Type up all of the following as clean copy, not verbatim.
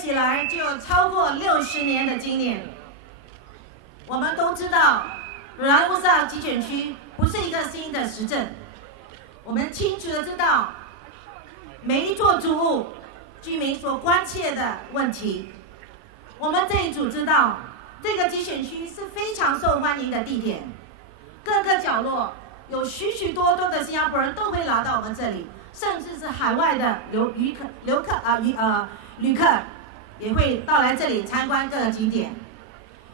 起来就有超过60年的经验。我们都知道，惹兰乌萨集选区不是一个新的实证，我们清楚的知道每一座主屋居民所关切的问题。我们这一组知道，这个集选区是非常受欢迎的地点，各个角落有许许多多的新加坡人都会来到我们这里，甚至是海外的旅客也会到来这里参观各个景点。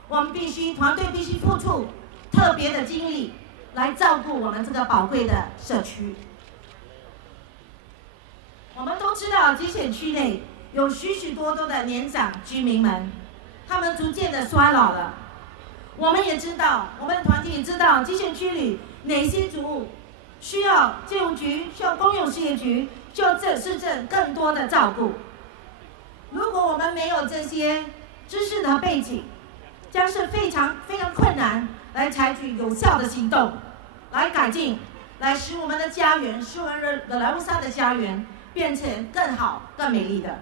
我们团队必须付出特别的精力来照顾我们这个宝贵的社区。我们都知道集选区内有许许多多的年长居民们，他们逐渐的衰老了。我们也知道，我们的团体也知道集选区里哪些主务需要建筑局、需要公用事业局、需要市政更多的照顾。如果我们没有这些知识的背景，将是非常非常困难来采取有效的行动，来改进，来使我们的家园，使我们惹兰乌萨的家园变成更好、更美丽的。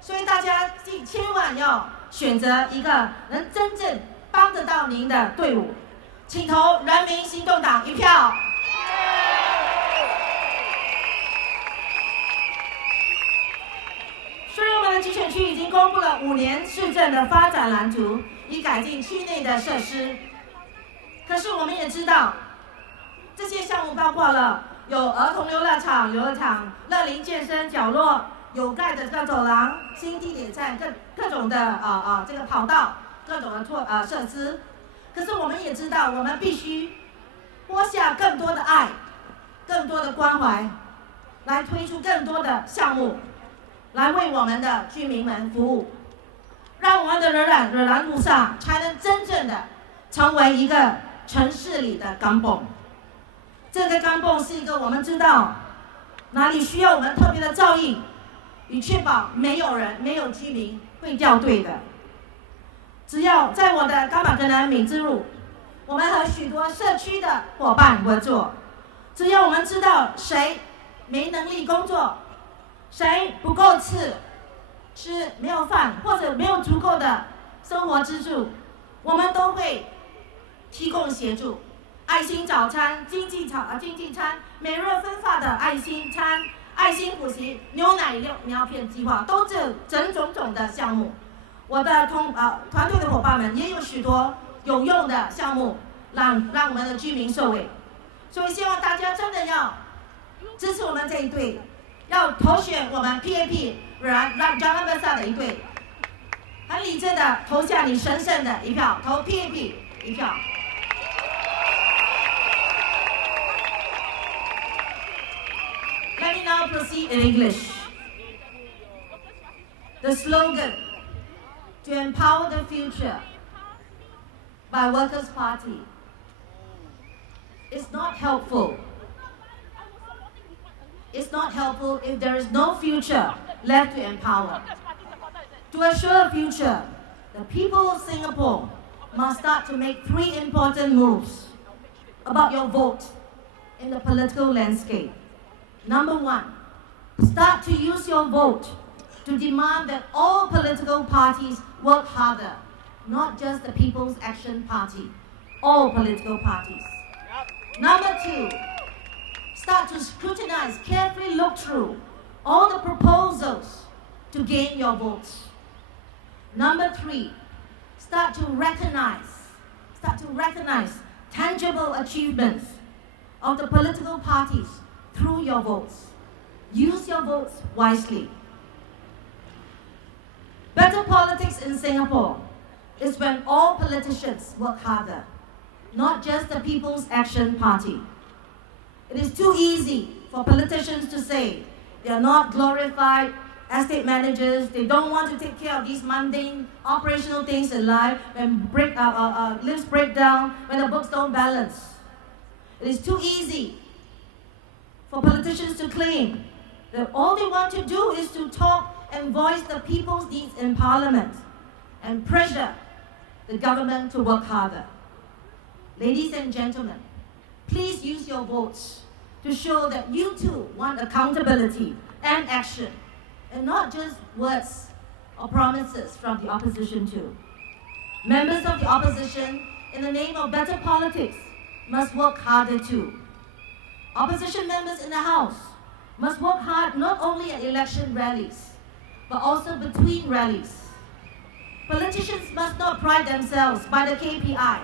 所以大家千万要选择一个能真正帮得到您的队伍，请投人民行动党1票。所以我们的集选区已经公布了5年市政的发展蓝图，以改进区内的设施。可是我们也知道，这些项目包括了有儿童游乐场、乐龄健身角落、有盖的走廊、新地铁站、各种的这个跑道、各种的设施。可是我们也知道，我们必须播下更多的爱、更多的关怀，来推出更多的项目，来为我们的居民们服务，让我们的惹兰乌萨才能真正的成为一个城市里的港泵。这个港泵是一个我们知道哪里需要我们特别的照应，以确保没有居民会掉队的。只要在我的甘马格南敏之路，我们和许多社区的伙伴合作，只要我们知道谁没能力工作，谁不够吃没有饭，或者没有足够的生活支柱，我们都会提供协助。爱心早餐、经济餐、每日分发的爱心餐、爱心补习、牛奶苗片计划，都是整种的项目。我的团队的伙伴们也有许多有用的项目，让我们的居民受惠。所以希望大家真的要支持我们这一队，要投选我们 PAP 让 Jalan Besar 的一队，很理智的投下你神圣的一票，投 PAP 1票。Let me now proceed in English. The slogan, to empower the future by Workers' Party, is not helpful. It's not helpful if there is no future left to empower. To assure a future, the people of Singapore must start to make 3 important moves about your vote in the political landscape. Number 1, start to use your vote to demand that all political parties work harder, not just the People's Action Party, all political parties. Number 2, start to scrutinize, carefully look through all the proposals to gain your votes. Number 3, start to recognize tangible achievements of the political parties through your votes. Use your votes wisely. Better politics in Singapore is when all politicians work harder, not just the People's Action Party. It is too easy for politicians to say they are not glorified estate managers, they don't want to take care of these mundane operational things in life, when lives break down, when the books don't balance. It is too easy for politicians to claim that all they want to do is to talk and voice the people's needs in Parliament and pressure the government to work harder. Ladies and gentlemen, please use your votes to show that you too want accountability and action, and not just words or promises from the opposition too. Members of the opposition, in the name of better politics, must work harder too. Opposition members in the House must work hard not only at election rallies, but also between rallies. Politicians must not pride themselves by the KPI,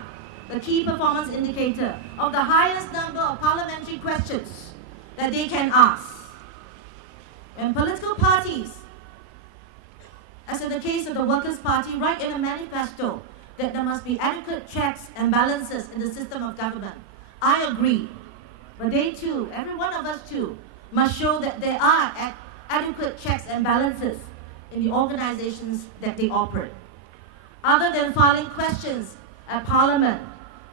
the key performance indicator, of the highest number of parliamentary questions that they can ask. And political parties, as in the case of the Workers' Party, write in a manifesto that there must be adequate checks and balances in the system of government. I agree. But they too, every one of us too, must show that there are adequate checks and balances in the organizations that they operate. Other than filing questions at Parliament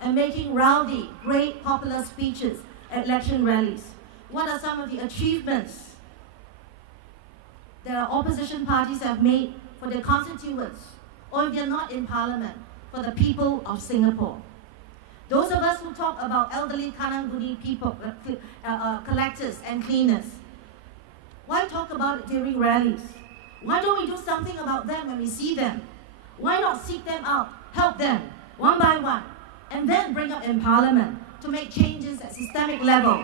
and making rowdy, great popular speeches at election rallies, what are some of the achievements that our opposition parties have made for their constituents, or if they're not in Parliament, for the people of Singapore? Those of us who talk about elderly Kananguni people, collectors and cleaners, why talk about it during rallies? Why don't we do something about them when we see them? Why not seek them out, help them, one by one, and then bring up in Parliament to make changes at systemic level?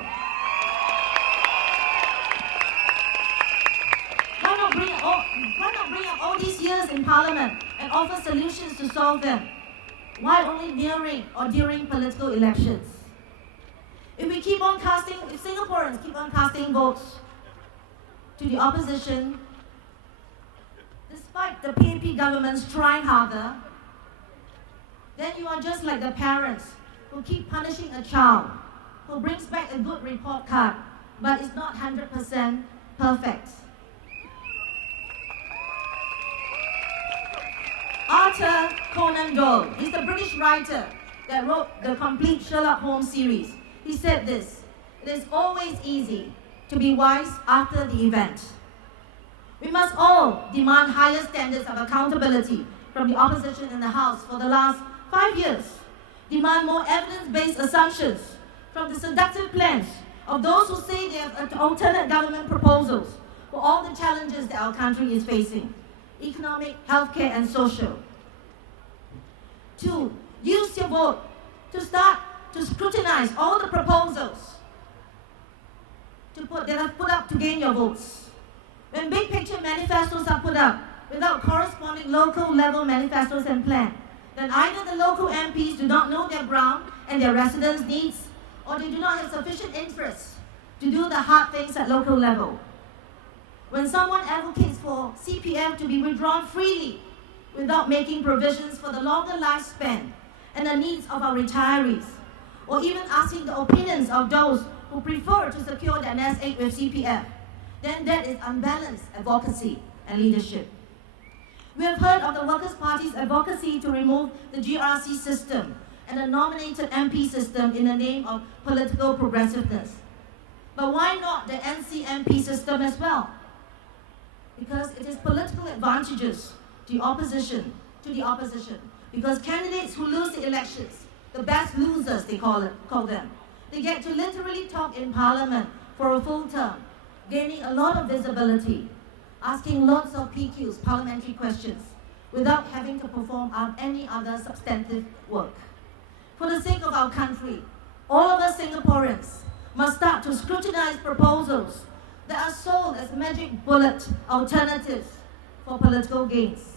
Why not bring up all these years in Parliament and offer solutions to solve them? Why only nearing or during political elections? If Singaporeans keep on casting votes to the opposition, despite the PAP government's trying harder, then you are just like the parents who keep punishing a child who brings back a good report card but is not 100% perfect. Arthur Conan Doyle, he's the British writer that wrote the complete Sherlock Holmes series. He said this: "It is always easy to be wise after the event." We must all demand higher standards of accountability from the opposition in the House for the last 5 years. Demand more evidence-based assumptions from the seductive plans of those who say they have alternate government proposals for all the challenges that our country is facing: economic, healthcare, and social. 2, use your vote to start to scrutinize all the proposals that are put up to gain your votes. When big picture manifestos are put up without corresponding local level manifestos and plan, then either the local MPs do not know their ground and their residents' needs, or they do not have sufficient interest to do the hard things at local level. When someone advocates for CPF to be withdrawn freely without making provisions for the longer lifespan and the needs of our retirees, or even asking the opinions of those who prefer to secure their nest egg with CPF, then that is unbalanced advocacy and leadership. We have heard of the Workers' Party's advocacy to remove the GRC system and the nominated MP system in the name of political progressiveness. But why not the NCMP system as well? Because it is political advantages to the opposition. Because candidates who lose the elections, the best losers they call them, they get to literally talk in Parliament for a full term, gaining a lot of visibility, asking lots of PQs, parliamentary questions, without having to perform any other substantive work. For the sake of our country, all of us Singaporeans must start to scrutinize proposals that are sold as magic bullet alternatives for political gains.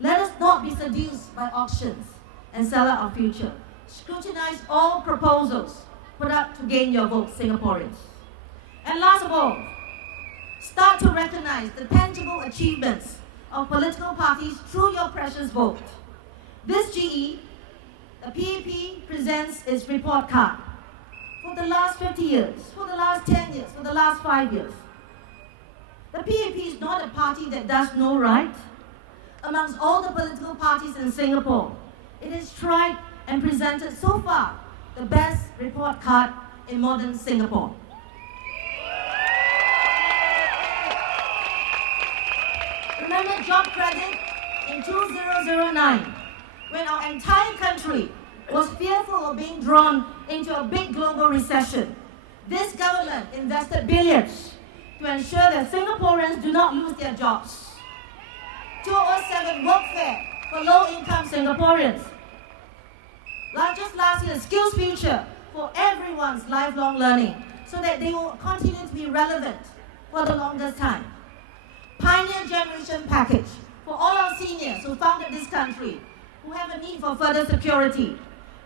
Let us not be seduced by auctions and sell out our future. Scrutinize all proposals put up to gain your vote, Singaporeans. And last of all, start to recognize the tangible achievements of political parties through your precious vote. This GE, the PAP, presents its report card for the last 50 years, for the last 10 years, for the last 5 years. The PAP is not a party that does no right. Amongst all the political parties in Singapore, it has tried and presented so far the best report card in modern Singapore. Remember job credit in 2009, when our entire country was fearful of being drawn into a big global recession. This government invested billions to ensure that Singaporeans do not lose their jobs. 207 work fair for low-income Singaporeans. Just last year, Skills Future for everyone's lifelong learning, so that they will continue to be relevant for the longest time. Pioneer Generation Package for all our seniors who founded this country, who have a need for further security.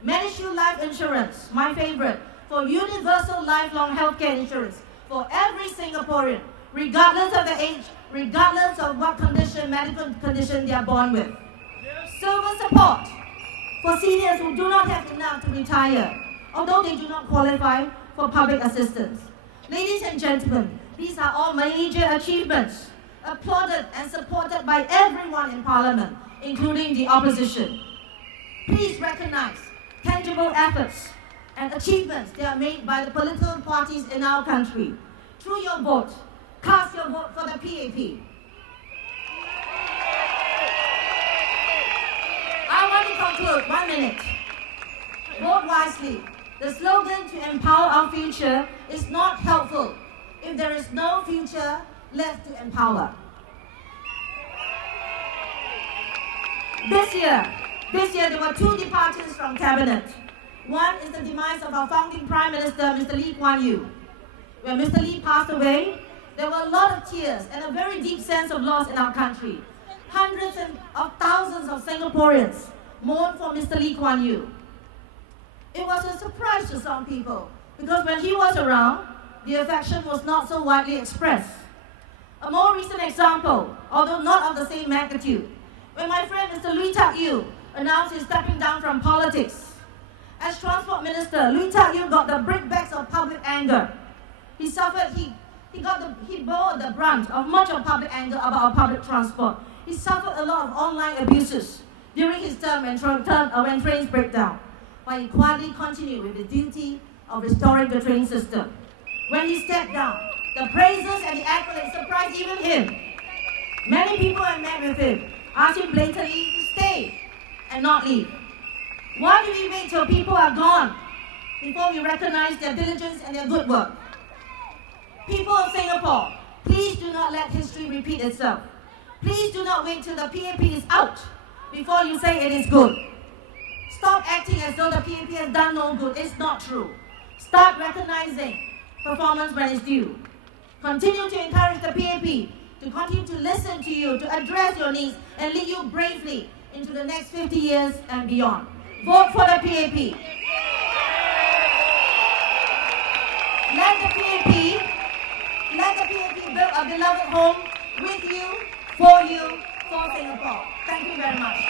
MediShield Life Insurance, my favorite, for universal lifelong healthcare insurance for every Singaporean, regardless of their age, regardless of what condition, medical condition they are born with. Silver support for seniors who do not have enough to retire, although they do not qualify for public assistance. Ladies and gentlemen, these are all major achievements, applauded and supported by everyone in Parliament, including the opposition. Please recognize tangible efforts and achievements that are made by the political parties in our country. Through your vote, cast your vote for the PAP. I want to conclude, 1 minute. Vote wisely. The slogan to empower our future is not helpful if there is no future left to empower. This year there were 2 departures from Cabinet. One is the demise of our founding Prime Minister, Mr. Lee Kuan Yew. When Mr. Lee passed away, there were a lot of tears and a very deep sense of loss in our country. Hundreds of thousands of Singaporeans mourned for Mr. Lee Kuan Yew. It was a surprise to some people, because when he was around, the affection was not so widely expressed. A more recent example, although not of the same magnitude, when my friend Mr. Lui Tak Yew announced he's stepping down from politics. As Transport Minister, Lui Tak Yew got the brickbats of public anger. He bore the brunt of much of public anger about our public transport. He suffered a lot of online abuses during his term when trains break down. But he quietly continued with the duty of restoring the train system. When he stepped down, the praises and the accolades surprised even him. Many people I met with him asked him blatantly to stay and not leave. Why do we wait till people are gone before we recognize their diligence and their good work? People of Singapore, please do not let history repeat itself. Please do not wait till the PAP is out before you say it is good. Stop acting as though the PAP has done no good. It's not true. Start recognizing performance when it's due. Continue to encourage the PAP to continue to listen to you, to address your needs, and lead you bravely into the next 50 years and beyond. Vote for the PAP. Let the PAP build a beloved home with you, for Singapore. Thank you very much.